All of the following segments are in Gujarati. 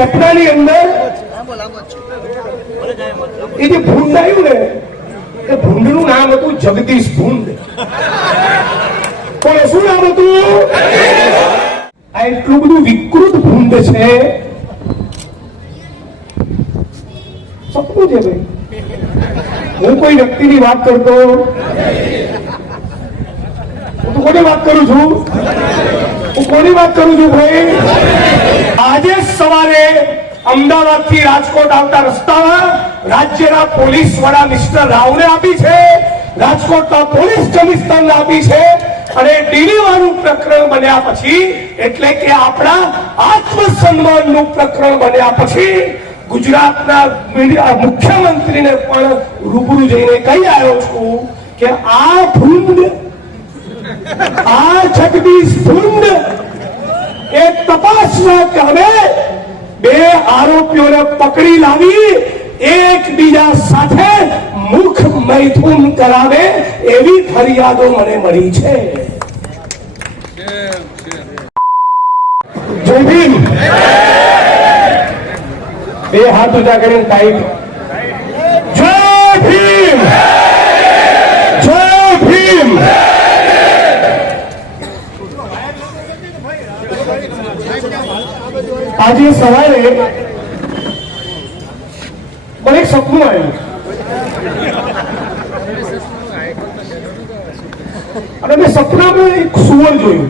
સપનાની અંદર એ જે ભૂંડ આવ્યું ને એ ભૂંડનું નામ હતું જગદીશ ભૂંડ. પણ શું નામ હતું? આ એટલું બધું વિકૃત ભૂંડ છે. સપનું છે ભાઈ. હું કોઈ વ્યક્તિની વાત કરતો, હું તો કોની વાત કરું છું? હું કોની વાત કરું છું ભાઈ? આજે સવારે અમદાવાદ થી રાજકોટ આવતા રસ્તામાં રાજ્યના પોલીસ વડા મિસ્ટર રાવને આપી છે, રાજકોટના પોલીસ કમિશનરને આપી છે. અને ડીડીવાનું પ્રકરણ બન્યા પછી, એટલે કે આપણા આત્મસન્માનનું પ્રકરણ બન્યા પછી ગુજરાતના મુખ્યમંત્રીને પણ રૂબરૂ જઈને કહી આવ્યો છું કે આ ભૂંડ, આ જગદીશ ભૂંડ એ તપાસના કામે બે આરોપીઓને પકડી લાવી એકબીજા સાથે મુખ મૈથુન કરાવે એવી ફરિયાદો મને મળી છે. જય ભીમ. બે હાથ ઊંચા કરીને ટાઈટ. જય ભીમ, જય ભીમ. આજે સવારે મને એક સપનું આવ્યું અને મેં સપનામાં એક સુવર જોયું.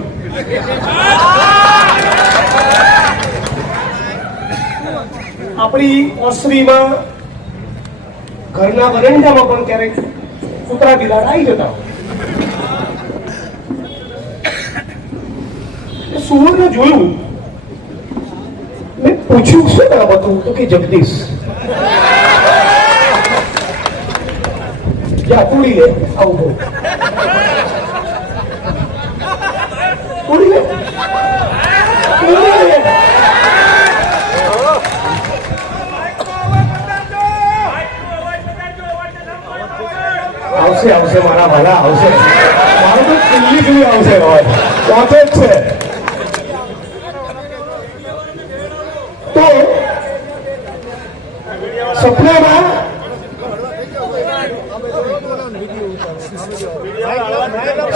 આપણી ઓસરીમાં ઘરના વરંડામાં પણ ક્યારેક કૂતરા બિલાડા આવી જતા. સુવરને જોયું, મેં પૂછ્યું શું નામ હતું? તો કે જગદીશ. જા તોડી લે, આવું તોડી લે. આવશે આવશે મારા ભાલા, આવશે. મારું તો દિલ્હી સુધી આવશે, પહોંચે જ છે. તો સપનામાં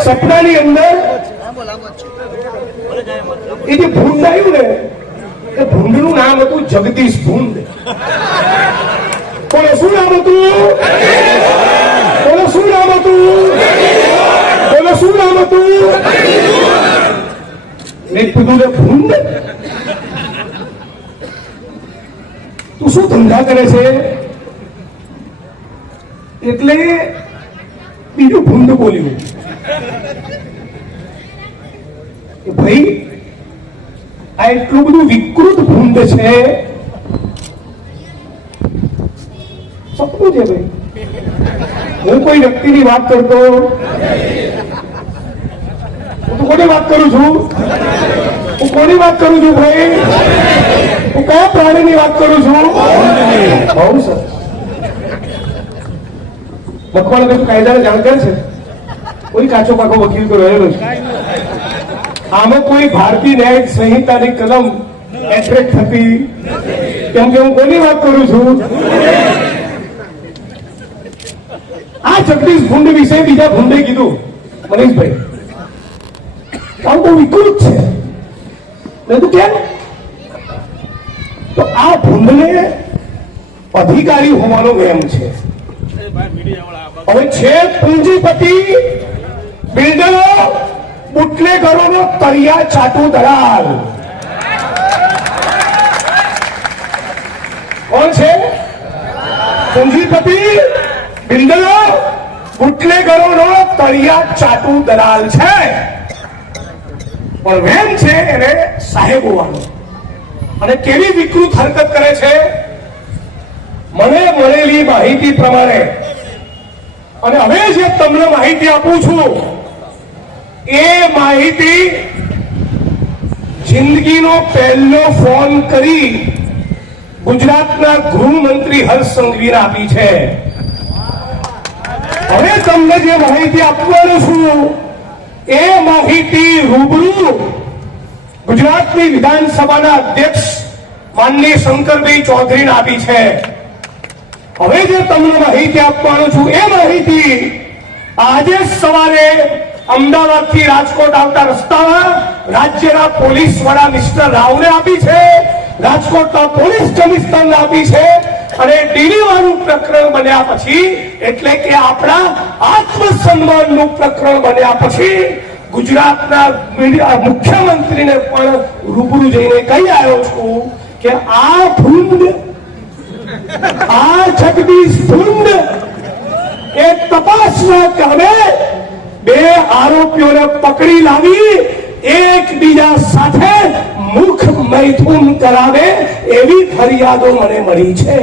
સપનાની અંદર એ જે ભૂંડ આવ્યું ને એ ભૂંડનું નામ હતું જગદીશ ભૂંડ. પણ શું નામ હતું? બોલો શું નામ હતું? બોલો શું નામ હતું? મેં કીધું ને ભૂંડ, તું શું ધંધા કરે છે? એટલે બીજું ભૂંડ બોલ્યું કે ભાઈ આ એટલું બધું વિકૃત ભૂંડ છે. સપનું છે ભાઈ. હું કોઈ વ્યક્તિની વાત કરતો, હું તો કોની વાત કરું છું? હું કોની વાત કરું છું ભાઈ? હું કયા પ્રાણીની વાત કરું છું? બહુ સરસ. મકવાણા ભાઈ કાયદાને જાણકાર છે? કોઈ કાચો પાકો વકીલ તો રહેલો છે. આમાં કોઈ ભારતીય ન્યાયિક સંહિતાની કલમ એટ્રેક્ટ થતી, કેમ કે હું કોની વાત કરું છું? આ જગદીશ ભૂંડ વિશે બીજા ભૂંડે કીધું, મનીષભાઈ કામ બહુ વિકૃત છે. મેં તો કેમ? તો આ ભૂંડને અધિકારી હોવાનો વહેમ છે. હવે છે પૂંજીપતિ, બિલ્ડરો, બુટલેગરોનો તળિયા ચાટુ દલાલ. કોણ છે? પૂંજીપતિ, બિલ્ડરો, બુટલેગરોનો તળિયા ચાટુ દલાલ છે. પણ વેમ છે એને સાહેબોવાનો. અને કેવી વિકૃત હરકત કરે છે? મને મળેલી માહિતી પ્રમાણે, અને હવે જે તમને માહિતી આપું છું એ માહિતી જિંદગીનો પહેલો ફોન કરી ગુજરાતના ગૃહમંત્રી હર્ષ સંઘવીને આપી છે. હવે તમને જે માહિતી આપવાનો છું એ માહિતી રૂબરૂ ગુજરાતની વિધાનસભાના અધ્યક્ષ માનનીય શંકરભાઈ ચૌધરીને આપી છે. હવે જે તમને માહિતી આપવાનો છું એ માહિતી આજે સવારે અમદાવાદથી રાજકોટ આવતા રસ્તામાં રાજ્યના પોલીસ વડા મિસ્ટર રાવને આપી છે, રાજકોટના પોલીસ કમિશનરને આપી છે. અને ડીડીવાનું પ્રકરણ બન્યા પછી, એટલે કે આપણા આત્મસન્માનનું પ્રકરણ બન્યા પછી ગુજરાતના મુખ્યમંત્રીને પણ રૂબરૂ જઈને કહી આવ્યો છું કે આ ભૂંડ, આ જગદીશ ભૂંડ એ તપાસના કામે બે આરોપીઓને પકડી લાવી એકબીજા સાથે મુખ મૈથુન કરાવે એવી ફરિયાદો મને મળી છે.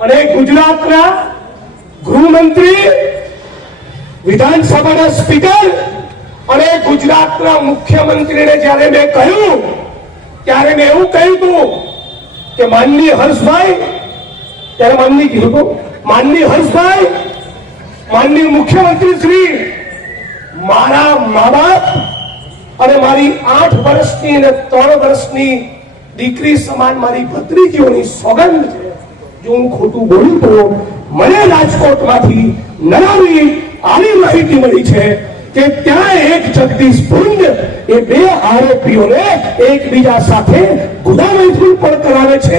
અને ગુજરાતના ગૃહમંત્રી, વિધાનસભાના સ્પીકર અને ગુજરાતના મુખ્યમંત્રીને જ્યારે મેં કહ્યું ત્યારે મેં એવું કહ્યું હતું કે માનનીય હર્ષભાઈ, ત્યારે માનની કીધું હતું, માનનીય હર્ષભાઈ, માનનીય મુખ્યમંત્રી શ્રી, મારા મા બાપ અને મારી 8 વર્ષની અને 3 વર્ષની દીકરી સમાન મારી ભત્રીજીઓની સોગંદ છે, જો હું ખોટું બોલું તો મને રાજકોટમાંથી નવી આવી માહિતી મળી છે કે ત્યાં એક જગદીશ ભુંડ એ બે આરોપીઓને એકબીજા સાથે ગુદા મૈથુન પણ કરાવે છે,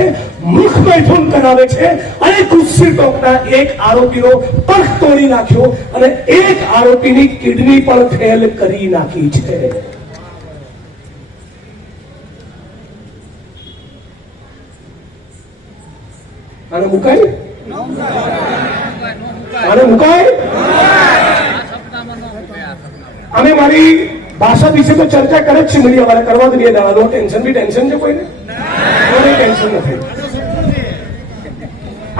મુખ મૈથુન કરાવે છે. અને કુસ્સી ટોકના એક આરોપીનો પગ તોડી નાખ્યો અને એક આરોપીની કિડની પણ ફેલ કરી નાખી છે. આને મુકાય, આને મુકાય. અમે મારી ભાષા વિશે તો ચર્ચા કરે જ છે, મીડિયા કરવા દઈએ, નો ટેન્શન. બી ટેન્શન છે કોઈને? કોઈ ટેન્શન નથી.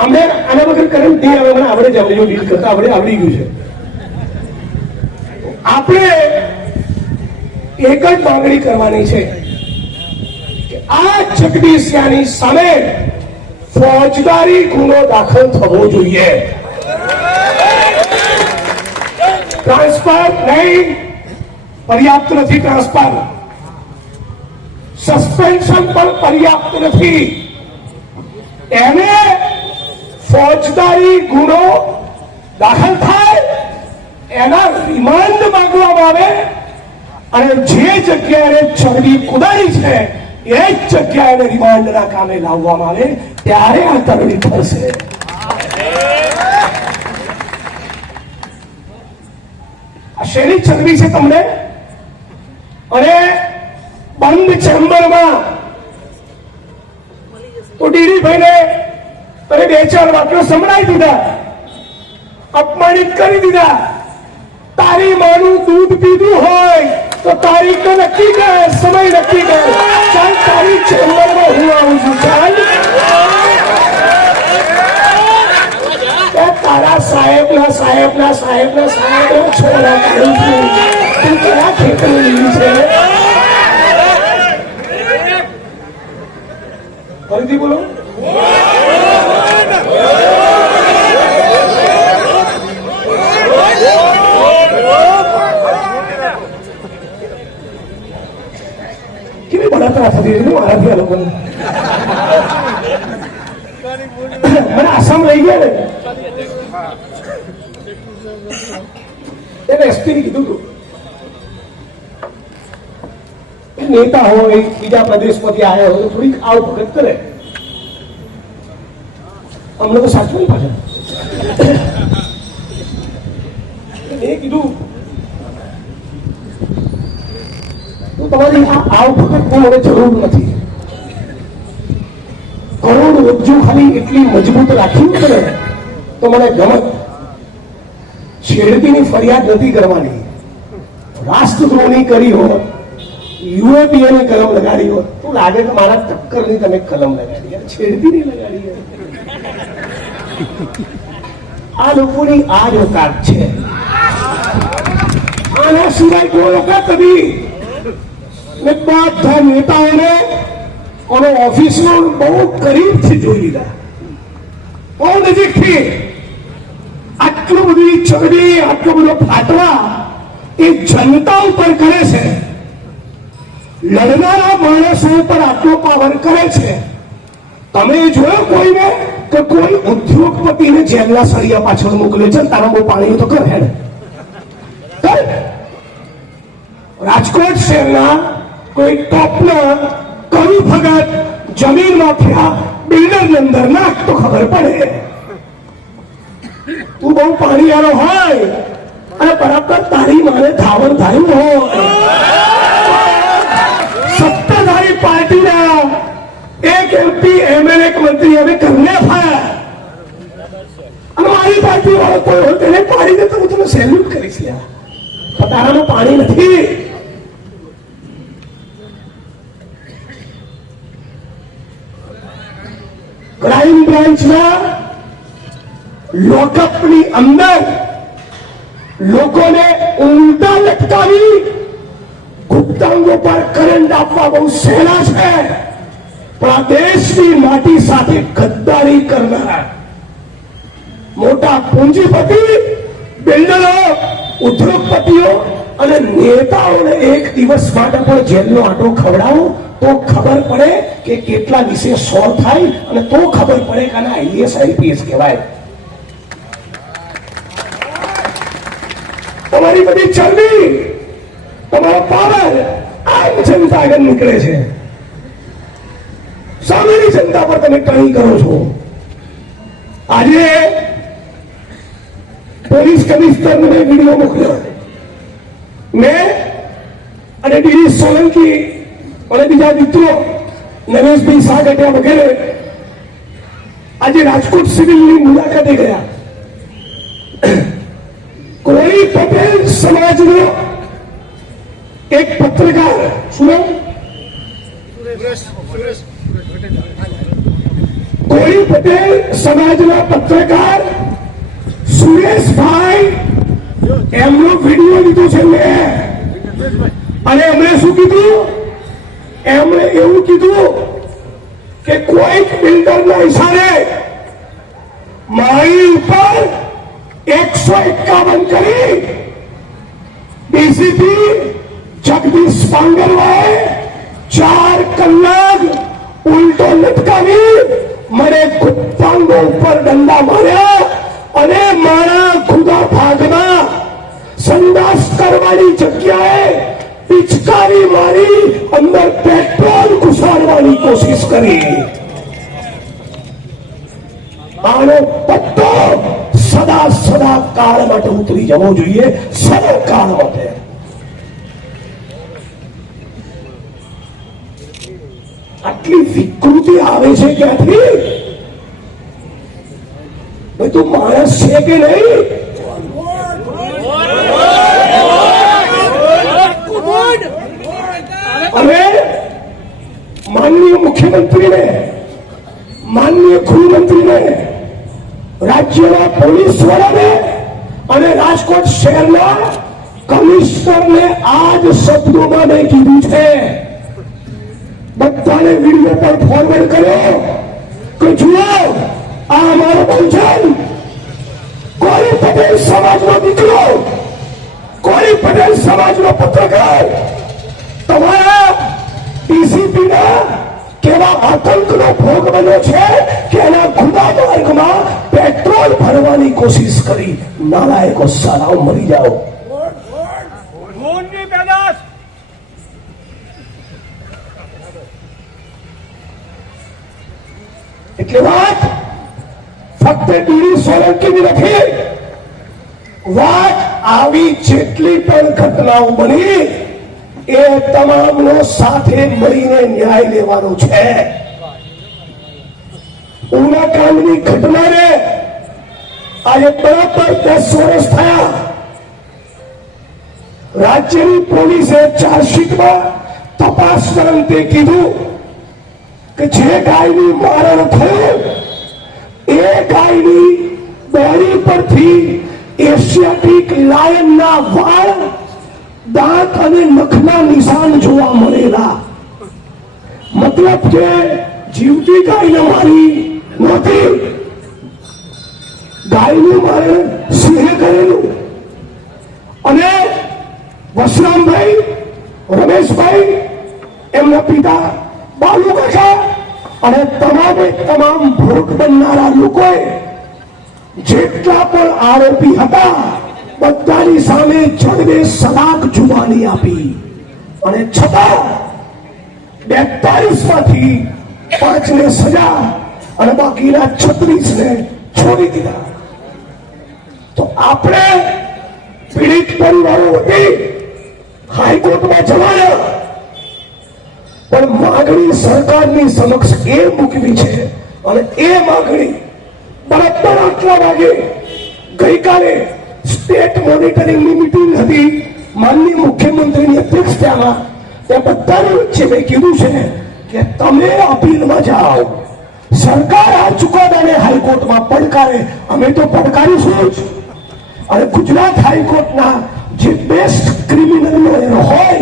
અમને આના વગર કરંટ નહીં આવે, મને આવડે જ આવડે, જો ડીલ કરતા આવડી ગયું છે. આપણે એક જ માંગણી કરવાની છે કે આ જગદીશિયાની સામે ફોજદારી ગુનો દાખલ થવો જોઈએ. ટ્રાન્સફર નહીં, પર્યાપ્ત નથી. ટ્રાન્સફર, સસ્પેન્શન પણ પર્યાપ્ત નથી. એને ફોજદારી ગુનો દાખલ થાય, એના રિમાન્ડ માંગવામાં આવે અને જે જગ્યાએ ચરબી કુદાડી છે એ જ જગ્યાએ રિમાન્ડના કામે લાવવામાં આવે, ત્યારે આ તરણી થશે. આ શેની ચરબી છે તમને? અને બંધ ચેમ્બરમાં તો ડીડીભાઈને તમે 2-4 વાક્યો સંભળાવી દીધા, અપમાનિત કરી દીધા. તારી માનું દૂધ પીધું હોય તો તારીખ નક્કી કર, સમય નક્કી કર. ચાલ તારી ચેમ્બરમાં હું આવું છું. ચાલ તારા સાહેબના છોરા કાઢું છું. તું કયા ખેતર લીધી છે? ફરીથી બોલો. કેવી બળતરા થતી હતી મારાથી આ લોકોને. મને આસામ લઈ ગયા ને, એને એસપી ને કીધું હતું નેતા હોય, બીજા પ્રદેશમાંથી આવ્યા હોય તો થોડીક આવભગત કરે. અમને તો સાચું પાછળ મેં કીધું તો તમારી આ આવભગતની મને જરૂર નથી. કરોડ રજ્જુ ખાલી એટલી મજબૂત રાખવી પડે તો મને ગમત. છેડતીની ફરિયાદ નથી કરવાની. રાષ્ટ્રદ્રોહની કરી હોત, યુએપીએની કલમ લગાડી હોત તો લાગે કે મારા ટક્કરની તમે કલમ લગાડી, છેડતીની લગાડી. આ લોકોની આ જ ઓકાત છે. આના સિવાય કોઈ ઓકાત નથી. બધા નેતાઓને અને ઓફિસનો બહુ કરીબથી જોઈ લીધા, બહુ નજીકથી. આટલું બધી ચરબી, આટલું બધો ફાટવા એ જનતા ઉપર કરે છે, લડનારા માણસો ઉપર આટલો પાવર કરે છે. તમે જોયો કોઈને કે કોઈ ઉદ્યોગપતિને જેલના સળિયા પાછળ મોકલે છે? તારા બહુ પાણી તો કર હેડ. રાજકોટ શહેરના કોઈ ટોપના કવિ ભગત જમીન માફિયા બિલ્ડરની અંદર નાખ તો ખબર પડે. તું બહુ પાણીવાળો હોય અને બરાબર તારી મારે ધાવણ થયું હોય, સત્તાધારી પાર્ટીના એક એમપી એમએલએ મંત્રી હવે કરને ફાયા અને મારી પાર્ટી વાળો કોઈ હોય તેને પાડી દે તો હું તને સેલ્યુટ કરીશ. તારામાં પાણી નથી. ક્રાઇમ બ્રાન્ચના લોકઅપની અંદર લોકોને ઊંધા લટકાવી ગુપ્તાંગો પર કરંટ આપવા બહુ સહેલા છે, પણ આ દેશની માટી સાથે ગદ્દારી કરનારા મોટા પૂંજીપતિ, બિલ્ડરો, ઉદ્યોગપતિઓ અને નેતાઓને એક દિવસ માટે પણ જેલનો આંટો ખવડાવો તો ખબર પડે કે કેટલા વિશે 100 થાય અને તો ખબર પડે કે આના આઈએસ આઈપીએસ કહેવાય. તમારી બધી ચરબી, તમારો પાવર આમ જનતા આગળ નીકળે છે. સામાન્ય જનતા પર તમે કઈ કરો છો? આજે પોલીસ કમિશનરને મેં વિડીયો મોકલ્યો. મેં અને ડીડી સોલંકી અને બીજા મિત્રો નરેશભાઈ સાગઠિયા વગેરે આજે રાજકોટ સિવિલની મુલાકાતે ગયા. કોળી પટેલ સમાજનો એક પત્રકાર, કોળી પટેલ સમાજના પત્રકાર સુરેશભાઈ એમનો વિડીયો લીધો છે મેં, અને એમણે શું કીધું? એમણે એવું કીધું કે કોઈક બિલ્ડરના ઈશારે મારી ઉપર 151 કરી ડીસીપી જગદીશ પાંગરવાએ 4 કલાક ઉલટો લટકાવી મને ગુપ્તાંગો ઉપર દંડા માર્યા અને મારા ખુદા ભાગમાં સંદાસ કરવાની જગ્યાએ પિચકારી મારી અંદર પેટ્રોલ ઘુસાડવાની કોશિશ કરી. આનો પત્તો સદા સદા કાળ માટે ઉતરી જવો જોઈએ, સદા કાળ માટે. આટલી વિકૃતિ આવે છે ક્યાંથી? ભાઈ તું માણસ છે કે નહીં? હવે માનનીય મુખ્યમંત્રીને, માનનીય ગૃહમંત્રીને, રાજ્યના પોલીસ વડાને અને રાજકોટ શહેરના કમિશનરને આ જ શબ્દોમાં મેં કીધું છે. બધાને વિડીયો પર ફોરવર્ડ કર્યો કે જુઓ આ અમારો બહુજન, કોળી પટેલ સમાજનો દીકરો, કોળી પટેલ સમાજનો પત્રકાર તમારા ડીસીપીના કેવા આતંકનો ભોગ બન્યો છે કે એના ગુના માર્ગમાં પેટ્રોલ ભરવાની કોશિશ કરી. નાલાયકો સારાઓ મરી જાઓ. એટલે વાત ફક્ત ડીડી સોલંકીની નથી, વાત આવી જેટલી પણ ઘટનાઓ બની એ તમામનો સાથે મળીને ન્યાય લેવાનો છે. ઉનાકાંડની ઘટનાને આજે બરાબર 10 વર્ષ થયા. રાજ્યની પોલીસે ચાર્જશીટમાં તપાસ અંતે કીધું કે જે ગાયનું મારણ થયું એ ગાયની બોડી પરથી એશિયાટિક લાયનના વાળ, દાંત અને નખના નિશાન જોવા મળેલા. મતલબ કે જીવતી ગાયને મારી નહોતી, ગાયનું મારણ સિંહે કરેલું. અને વસરામભાઈ, રમેશભાઈ, એમના પિતા બાલુ કાકા અને તમામે તમામ ભોગ બનનારા લોકોએ જેટલા પણ આરોપી હતા બધાની સામે જડબે સલાક જુબાની આપી અને છતાં 42 માંથી 5 ને સજા અને બાકીના 36 ને છોડી દીધા. તો આપણે પીડિત પરિવારો વતી હાઈકોર્ટમાં જવાના, પણ માગણી સરકારની સમક્ષ એ મૂકવી છે અને એ માગણી બરાબર આટલા વાગે ગઈકાલે સ્ટેટ મોનિટરિંગની મીટિંગ હતી માનનીય મુખ્યમંત્રીની અધ્યક્ષતામાં. ત્યાં બધાની વચ્ચે મેં કીધું છે કે તમે અપીલમાં જાઓ, સરકાર આ ચુકાદાને હાઈકોર્ટમાં પડકારે, અમે તો પડકારીશું જ. અને ગુજરાત હાઈકોર્ટના જે બેસ્ટ ક્રિમિનલ લોયર હોય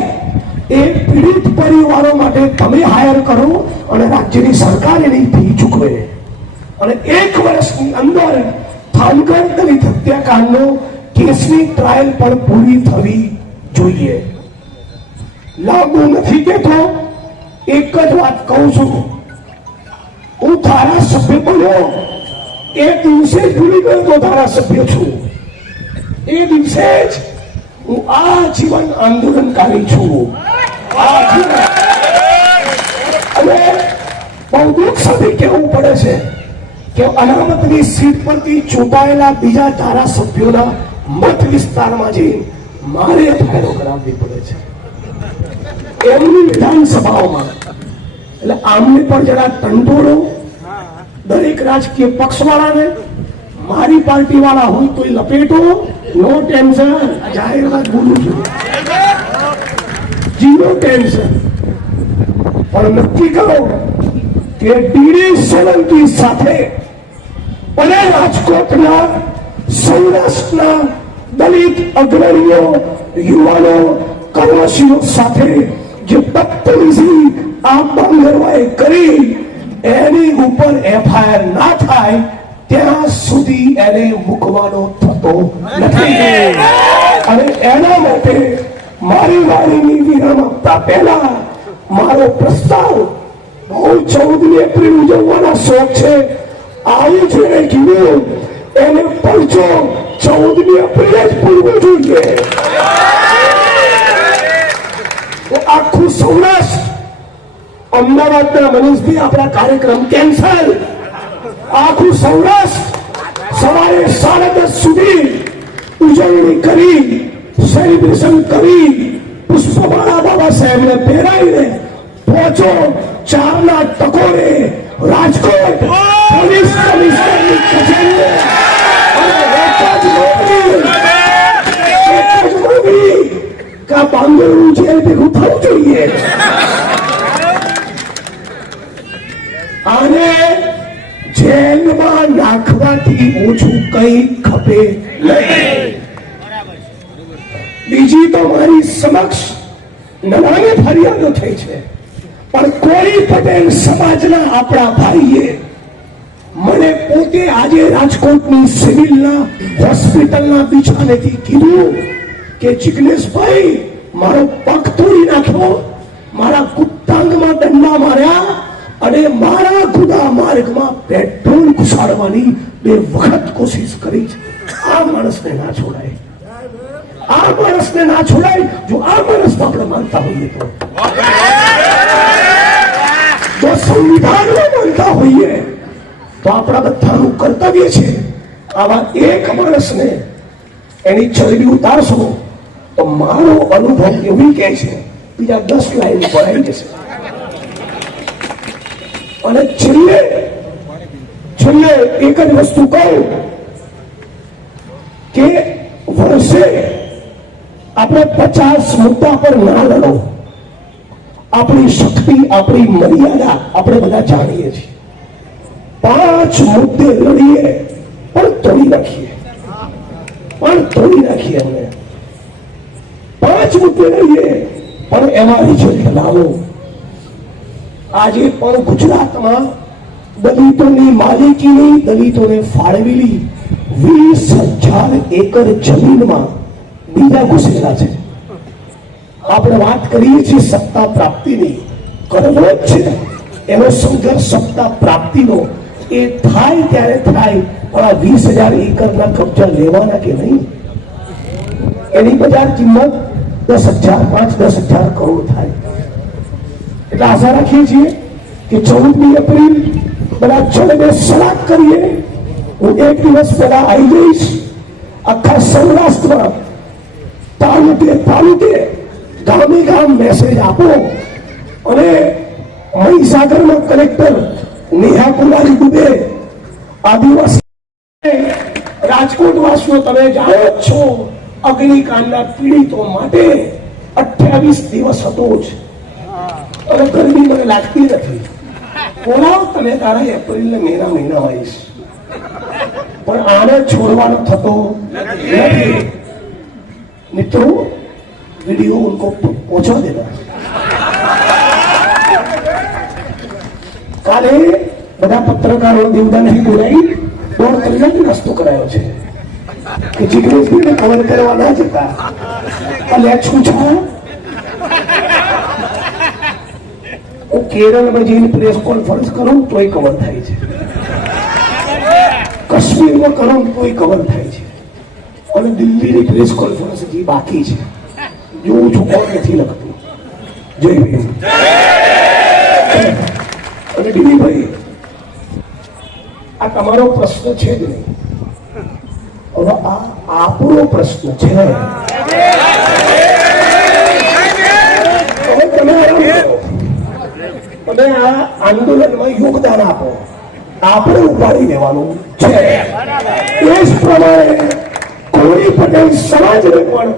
એ પીડિત પરિવારો માટે તમે હાયર કરો અને રાજ્યની સરકાર એની ફી ચૂકવે. અને 1 વર્ષની અંદર થાનગઢ દલિત હત્યાકાંડનો કેસની ટ્રાયલ પણ પૂરી થવી જોઈએ. લાંબુ નથી કહેતો, એક જ વાત કહું છું. હું ધારાસભ્ય બન્યો એ દિવસે જ ભૂલી ગયો તો ધારાસભ્ય છું. એ દિવસે જ હું આજીવન આંદોલનકારી છું. અને બહુ દુઃખ સાથે કહેવું પડે છે કે અનામતની સીટ પરથી ચૂંટાયેલા બીજા ધારાસભ્યોના મત વિસ્તારમાં જઈ મારે ફાયદો કરાવવી પડે છે એમની વિધાનસભાઓમાં. એટલે આમને પણ જરા ટંટોળો, દરેક રાજકીય પક્ષવાળાને, મારી પાર્ટી વાળા હોય તો લપેટો, નો ટેન્શન. જાહેર વાત બોલું છું, જીરો ટેન્શન. પણ નક્કી કરો કે ડીડી સોલંકી સાથે અને રાજકોટના, સૌરાષ્ટ્રના દલિત અગ્રણીઓ, યુવાનો, કર્મશીલો સાથે જે બદતમીજી આ બાંગરવાએ કરી એની ઉપર એફઆઈઆર ના થાય ત્યાં સુધી એને મૂકવાનો થતો નથી. અને એના માટે મારી વાણીની વિરામ આપતા પહેલા મારો પ્રસ્તાવ બહુ 14 એપ્રિલ ઉજવવાના શોખ છે. આવું જેને કીધું એને પરચો 14 એપ્રિલે જ પૂરવો જોઈએ. આખું સૌરાષ્ટ્ર, અમદાવાદના મનીષભાઈ આપણા કાર્યક્રમ કેન્સલ. આખું સૌરાષ્ટ્ર સવારે 10:30 સુધી ઉજવણી કરી, સેલિબ્રેશન કરી, પુષ્પમાળા બાબા સાહેબને પહેરાવીને પહોંચો 4 ના ટકોરે રાજકોટ પોલીસ કમિશનરની કચેરીએ. અને એક જ મોગરી કે બાંગરનું જેલ ભેગું થવું જોઈએ. આને જેલમાં નાખવાથી ઓછું કઈ ખપે નહીં. બીજી તો મારી સમક્ષ નાની ફરિયાદો થઈ છે, પણ કોઈ પટેલ સમાજના આપણા ભાઈએ મને પોતે આજે રાજકોટની સિવિલના હોસ્પિટલના બિછાનેથી કીધું કે જિગ્નેશભાઈ મારો પગ તોડી નાખ્યો, મારા કુત્તાંગમાં દંડા માર્યા અને મારા ગુદા માર્ગમાં પેટ્રોલ ઘુસાડવાની 2 વખત કોશિશ કરી છે. આ માણસને ના છોડાય, આ માણસને ના છોડાય. જો આ માણસને આપણે માનતા હોઈએ તો, જો સંવિધાનમાં માનતા હોઈએ તો આપણા બધાનું કર્તવ્ય છે આવા એક માણસને એની ચરબી ઉતારશો તો મારો અનુભવ એવું કહે છે બીજા 10 લાઈન પડાઈ જશે. અને છેલ્લે એક જ વસ્તુ કહું કે વર્ષે આપણે 50 મુદ્દા પર ના લડો. આપણી શક્તિ, આપણી મર્યાદા આપણે બધા જાણીએ છીએ. 5 મુદ્દે લડીએ પણ તોડી નાખીએ, અમને 5 મુદ્દે લડીએ પણ એમાં રિઝલ્ટ લાવો. આજે પણ ગુજરાતમાં દલિતોની માલિકીની, દલિતોને ફાળવેલી 20,000 એકર જમીનમાં બીજા ઘૂસેલા છે. આપણે વાત કરીએ છીએ સત્તા પ્રાપ્તિની, કરવો જ છે એનો સંઘર્ષ સત્તા પ્રાપ્તિનો. એ થાય ત્યારે થાય, પણ આ 20,000 એકરના કબજા લેવાના કે નહીં, એની બજાર કિંમત 10,000, 5-10,000 કરોડ થાય. એટલે આશા રાખીએ છીએ કે 14મી એપ્રિલ બધા જણને સલાહ કરીએ. હું એક દિવસ પહેલા આવી જઈશ, આખા સૌરાષ્ટ્રમાં તાલુકે ગામે ગામ મેસેજ આપો. અને મહીસાગરમાં કલેક્ટર નેહા કુમારી દુબે, આદિવાસી રાજકોટ વાસીઓ તમે જાણો જ છો, અગ્નિકાંડના પીડિતો માટે 28 દિવસ હતો જ. અને ગરમી મને લાગતી નથી. બોલાવો તમે તારા એપ્રિલ ને મેના મહિના આવીશ, પણ આને છોડવાનો થતો નથી. મિત્રો, वीडियो उनको पहुंचा देना. કાલે બધા પત્રકારો દેવદાનથી બોલાવી 1.5 કલાક નાસ્તો કરાયો છે કે જિગ્નેશભાઈને કવર કરવા ના જતા. અલ્યા છૂછા, હું કેરળમાં જઈને પ્રેસ કોન્ફરન્સ કરું તોય કવર થાય છે, કાશ્મીરમાં કરું તોય કવર થાય છે, અને દિલ્હીની પ્રેસ કોન્ફરન્સ હજી બાકી છે. જોઉં છું કોણ નથી લખતું. જય ભીમ. અને દિલીપભાઈ, આ તમારો પ્રશ્ન છે જ નહીં, હવે આ આપણો પ્રશ્ન છે. હવે તમે આરામ કરો, તમે આ આંદોલનમાં યોગદાન આપો, આપણે ઉપાડી લેવાનું છે. એ જ પ્રમાણે કોળી પટેલ સમાજને પણ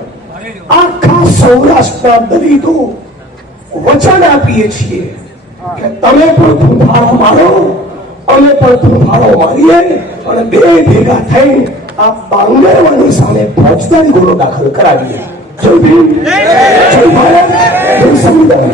આખા સૌરાષ્ટ્રના દલિતો વચન આપીએ છીએ કે તમે પણ ફૂંફાળો મારો, અમે પણ ફૂંફાળો મારીએ, અને બે ભેગા થઈ આ બાંગ્લાની સામે ફોજદારી ગુનો દાખલ કરાવીએ. જય ભીમ, જય ભારત, જય સંવિધાન.